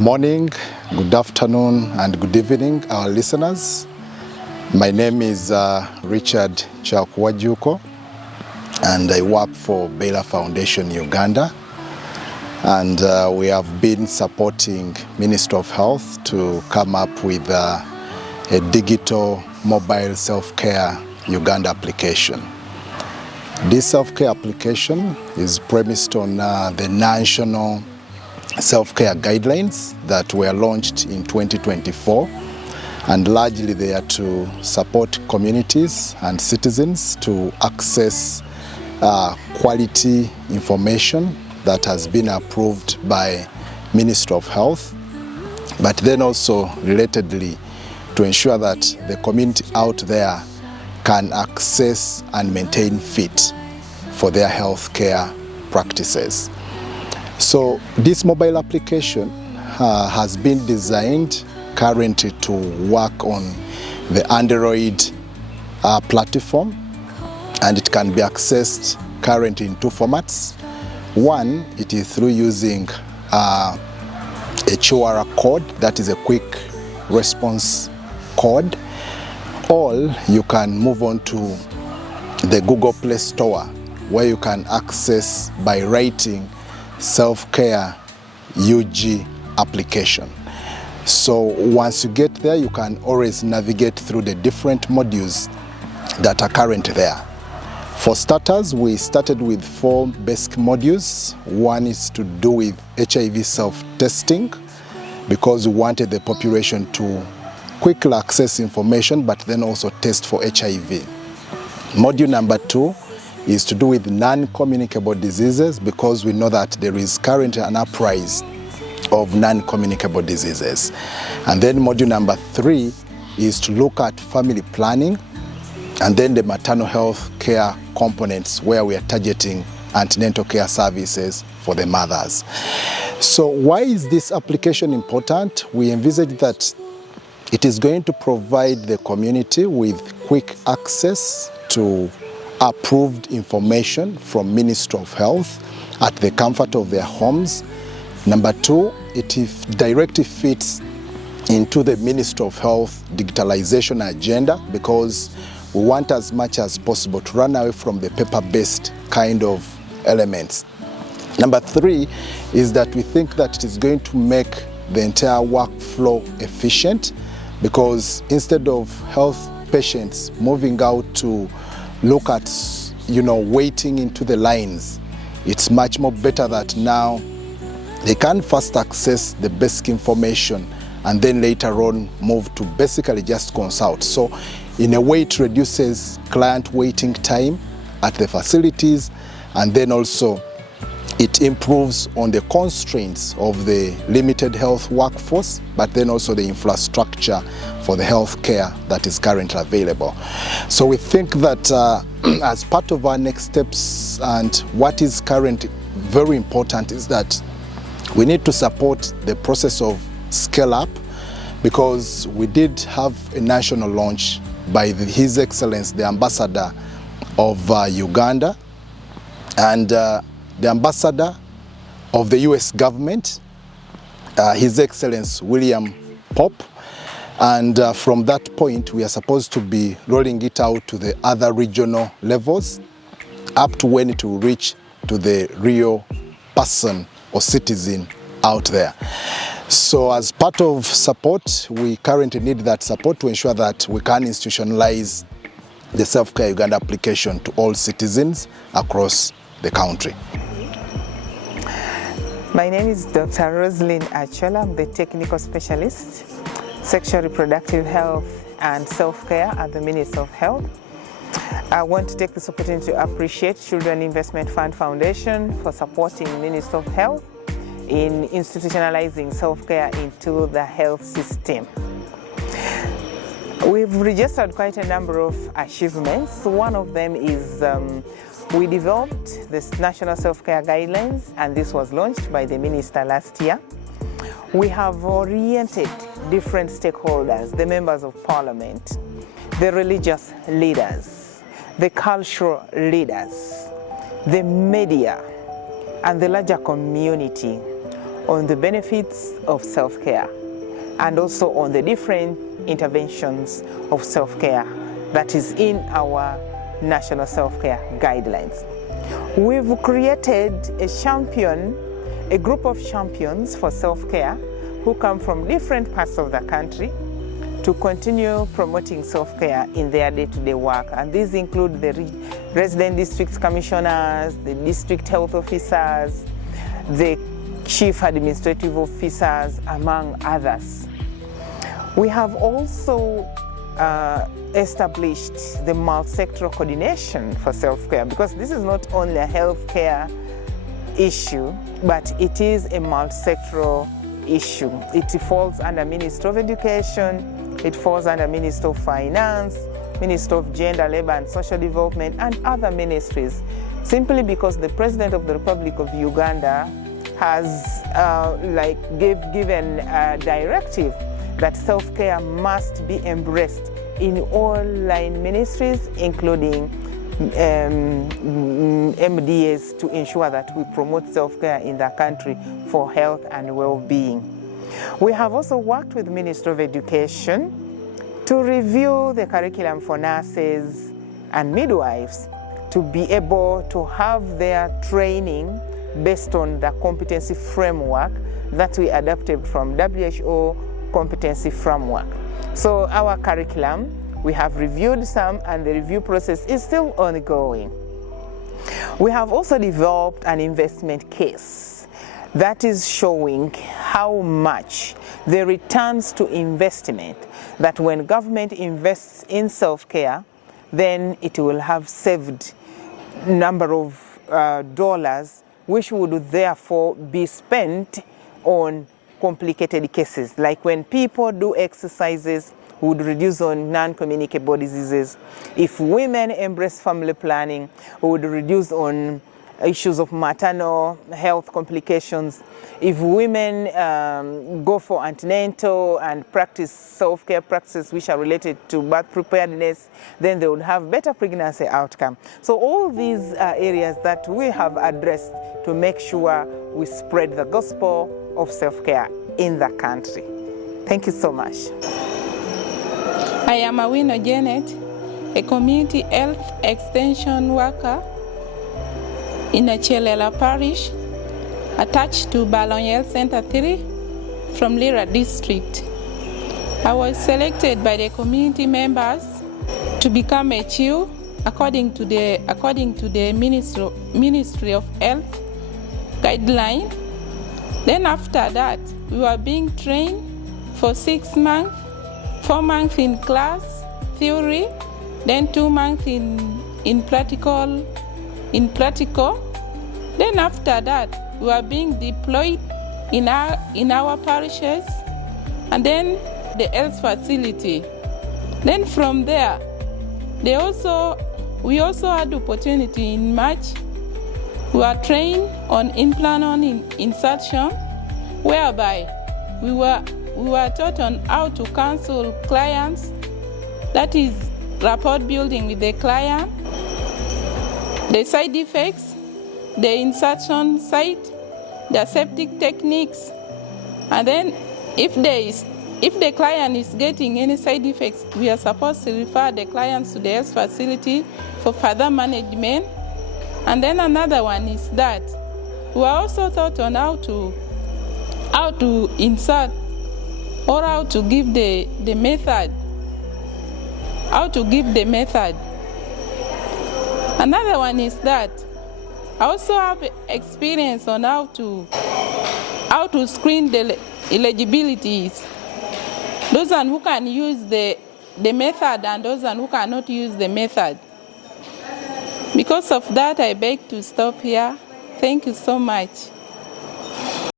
Good morning, good afternoon, and good evening, our listeners. My name is Richard Chakwajuko, and I work for Baylor Foundation Uganda. And we have been supporting Ministry of Health to come up with a digital mobile self-care Uganda application. This self-care application is premised on the national self-care guidelines that were launched in 2024, and largely they are to support communities and citizens to access quality information that has been approved by Ministry of Health, but then also relatedly to ensure that the community out there can access and maintain fit for their healthcare practices. So this mobile application has been designed currently to work on the Android platform, and it can be accessed currently in two formats. One, it is through using a QR code, that is a quick response code, or you can move on to the Google Play Store, where you can access by writing Selfcare UG application. So once you get there, you can always navigate through the different modules that are currently there. For starters, we started with 4 basic modules. One is to do with HIV self-testing, because we wanted the population to quickly access information but then also test for HIV. Module number 2 is to do with non-communicable diseases, because we know that there is currently an uprise of non-communicable diseases. And then module number 3 is to look at family planning, and then the maternal health care components, where we are targeting antenatal care services for the mothers. So why is this application important? We envisage that it is going to provide the community with quick access to approved information from Ministry of Health at the comfort of their homes. Number 2, it directly fits into the Ministry of Health digitalization agenda, because we want as much as possible to run away from the paper-based kind of elements. Number 3 is that we think that it is going to make the entire workflow efficient, because instead of health patients moving out to look at, waiting into the lines, it's much more better that now they can first access the basic information and then later on move to basically just consult. So in a way, it reduces client waiting time at the facilities, and then also it improves on the constraints of the limited health workforce, but then also the infrastructure for the health care that is currently available. So we think that as part of our next steps, and what is currently very important, is that we need to support the process of scale up, because we did have a national launch by His Excellency, the Ambassador of Uganda, and the Ambassador of the US government, His Excellency William Pope. And from that point, we are supposed to be rolling it out to the other regional levels, up to when it will reach to the real person or citizen out there. So as part of support, we currently need that support to ensure that we can institutionalize the Self-Care Uganda application to all citizens across the country. My name is Dr. Roslyn Achola. I'm the Technical Specialist, Sexual Reproductive Health and Self-Care at the Ministry of Health. I want to take this opportunity to appreciate Children Investment Fund Foundation for supporting Ministry of Health in institutionalizing self-care into the health system. We've registered quite a number of achievements. One of them is we developed this National Self-Care Guidelines, and this was launched by the Minister last year. We have oriented different stakeholders, the members of parliament, the religious leaders, the cultural leaders, the media, and the larger community on the benefits of self-care and also on the different interventions of self-care that is in our national self-care guidelines. We've created a group of champions for self-care who come from different parts of the country to continue promoting self-care in their day-to-day work. And these include the resident district commissioners, the district health officers, the chief administrative officers, among others. We have also established the multi-sectoral coordination for self-care, because this is not only a healthcare issue, but it is a multi-sectoral issue. It falls under Ministry of Education, it falls under Ministry of Finance, Ministry of Gender, Labour and Social Development, and other ministries, simply because the President of the Republic of Uganda has given a directive that self-care must be embraced in all line ministries, including MDAs, to ensure that we promote self-care in the country for health and well-being. We have also worked with the Ministry of Education to review the curriculum for nurses and midwives to be able to have their training based on the competency framework that we adapted from WHO competency framework. So our curriculum, we have reviewed some, and the review process is still ongoing. We have also developed an investment case that is showing how much the returns to investment, that when government invests in self-care, then it will have saved a number of dollars, which would therefore be spent on complicated cases, like when people do exercises, would reduce on non-communicable diseases. If women embrace family planning, we would reduce on issues of maternal health complications. If women go for antenatal and practice self-care practices which are related to birth preparedness, then they would have better pregnancy outcome. So all these are areas that we have addressed to make sure we spread the gospel of self-care in the country. Thank you so much. I am Awino Janet, a community health extension worker in Achelela Parish, attached to Balon Health Center 3 from Lira District. I was selected by the community members to become a CHIU according to the Ministry of Health guideline. Then after that, we were being trained for 6 months, 4 months in class, theory, then 2 months in practical. Then after that, we were being deployed in our parishes, and then the health facility. Then from there, we also had the opportunity in March. We were trained on implant insertion, whereby we were taught on how to counsel clients, that is rapport building with the client, the side effects, the insertion site, the aseptic techniques, and then if the client is getting any side effects, we are supposed to refer the clients to the health facility for further management. And then another one is that we are also taught on how to insert, or how to give the method. Another one is that I also have experience on how to screen the eligibilities. Those who can use the method and those who cannot use the method. Because of that, I beg to stop here. Thank you so much.